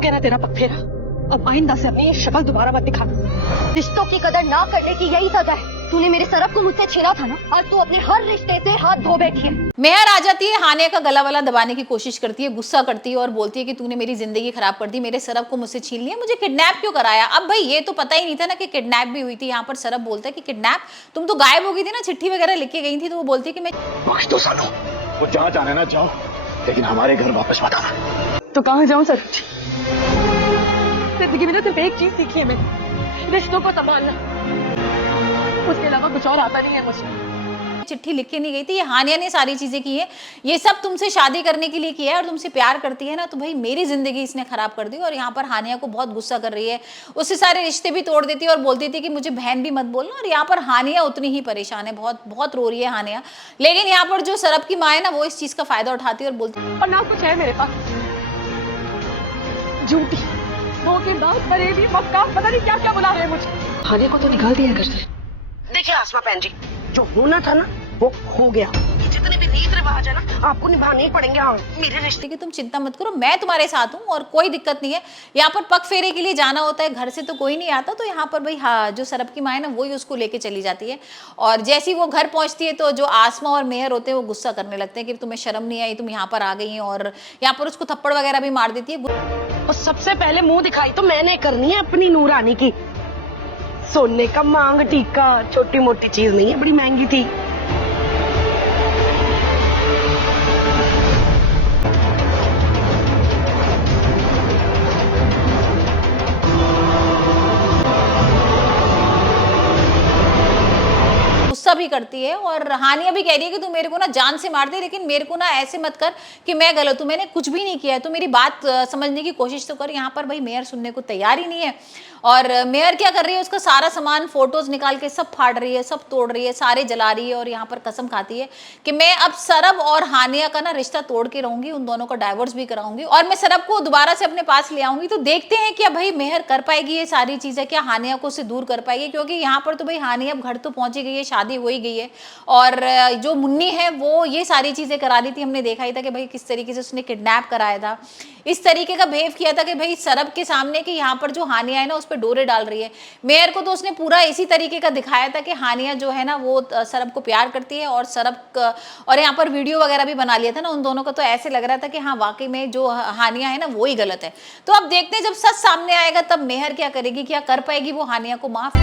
गया ना तेरा पगफेरा। अब आइंदा से अपनी शक्ल दोबारा मत दिखा। रिश्तों की कदर ना करने की यही सजा है। तूने मेरे सरफ को मुझसे छीना था ना, और तू अपने हर रिश्ते से हाथ धो बैठी है। मेहर आ जाती है, हानिया का गला वाला दबाने की कोशिश करती है, गुस्सा करती है और बोलती है कि तूने मेरी जिंदगी खराब कर दी, मेरे सरफ को मुझसे छीन लिया, मुझे किडनैप क्यों कराया। अब भाई ये तो पता ही नहीं था ना कि किडनैप भी हुई थी। यहाँ पर सरफ बोलता है कि किडनैप, तुम तो गायब हो गई थी ना, चिट्ठी वगैरह लिख के गई थी। तो वो बोलती है कि मैं बख्श दो सालो, वो जहाँ जाने ना जाओ, लेकिन हमारे घर वापस मत आना। तो कहाँ जाऊँ सर? जिंदगी में ना सिर्फ एक चीज सीखी है मैंने, रिश्तों को संभालना। उसके अलावा कुछ और आता नहीं है मुझे। चिट्ठी लिख के नहीं गई थी, ये हानिया ने सारी चीजें की है। ये सब तुमसे शादी करने के लिए किया है और तुमसे प्यार करती है ना, तो भाई मेरी जिंदगी इसने खराब कर दी। और यहाँ पर हानिया को बहुत गुस्सा कर रही है, उससे सारे रिश्ते भी तोड़ देती है और बोलती थी कि मुझे बहन भी मत बोलना। और यहाँ पर हानिया उतनी ही परेशान है, बहुत बहुत रो रही है हानिया। लेकिन यहाँ पर जो सरब की माँ है ना, वो इस चीज का फायदा उठाती है और बोलती है और ना कुछ है मेरे पास, झूठी धोखेबाज फरेबी मक्का, पता नहीं क्या क्या बुला रहे हैं मुझे। हानिया को तो निकाल दिया घर से। देखिए आसमा बहन जी, जो होना था ना वो हो गया। जितने भी रीत रिवाज है ना आपको निभाने ही पड़ेंगे। हाँ, मेरे रिश्ते कि तुम चिंता मत करो, मैं तुम्हारे साथ हूँ और कोई दिक्कत नहीं है। यहाँ पर पग फेरे के लिए जाना होता है, घर से तो कोई नहीं आता। तो यहाँ पर भाई हाँ, जो सरब की माँ है ना, वही उसको लेके चली जाती है। और जैसी वो घर पहुंचती है तो जो आसमा और मेहर होते हैं वो गुस्सा करने लगते हैं कि तुम्हें शर्म नहीं आई, तुम यहाँ पर आ गई हैं। और यहाँ पर उसको थप्पड़ वगैरह भी मार देती है। और सबसे पहले मुंह दिखाई तो मैंने करनी है अपनी नूरानी की। सोने का मांग टीका छोटी मोटी चीज नहीं है, बड़ी महंगी थी। गुस्सा भी करती है और हानिया भी कह रही है कि तू मेरे को ना जान से मार दे, लेकिन मेरे को ना ऐसे मत कर कि मैं गलत हूँ, मैंने कुछ भी नहीं किया है, तो मेरी बात समझने की कोशिश तो कर। यहाँ पर भाई मेहर सुनने को तैयार ही नहीं है। और मेहर क्या कर रही है, उसका सारा सामान फोटोज निकाल के सब फाड़ रही है, सब तोड़ रही है, सारे जला रही है। और यहाँ पर कसम खाती है कि मैं अब सरब और हानिया का ना रिश्ता तोड़ के रहूंगी, उन दोनों का डाइवोर्स भी कराऊंगी और मैं सरब को दोबारा से अपने पास ले आऊंगी। तो देखते हैं क्या भाई मेहर कर पाएगी ये सारी चीजें, क्या हानिया को उससे दूर कर पाएगी। क्योंकि यहाँ पर तो भाई हानिया अब घर तो पहुंची गई है, शादी हो ही गई है। और जो मुन्नी है वो ये सारी चीजें करा रही थी, हमने देखा ही था कि भाई किस तरीके से उसने किडनैप कराया था, इस तरीके का बिहेव किया था कि भाई सरब के सामने कि यहाँ पर जो हानिया है ना उस पर डोरे डाल रही है। मेहर को तो उसने पूरा इसी तरीके का दिखाया था कि हानिया जो है ना वो सरब को प्यार करती है और सरब और यहाँ पर वीडियो वगैरह भी बना लिया था ना उन दोनों का। तो ऐसे लग रहा था कि हाँ वाकई में जो हानिया है ना वो ही गलत है। तो अब देखते हैं जब सच सामने आएगा तब मेहर क्या करेगी, क्या कर पाएगी वो हानिया को माफ।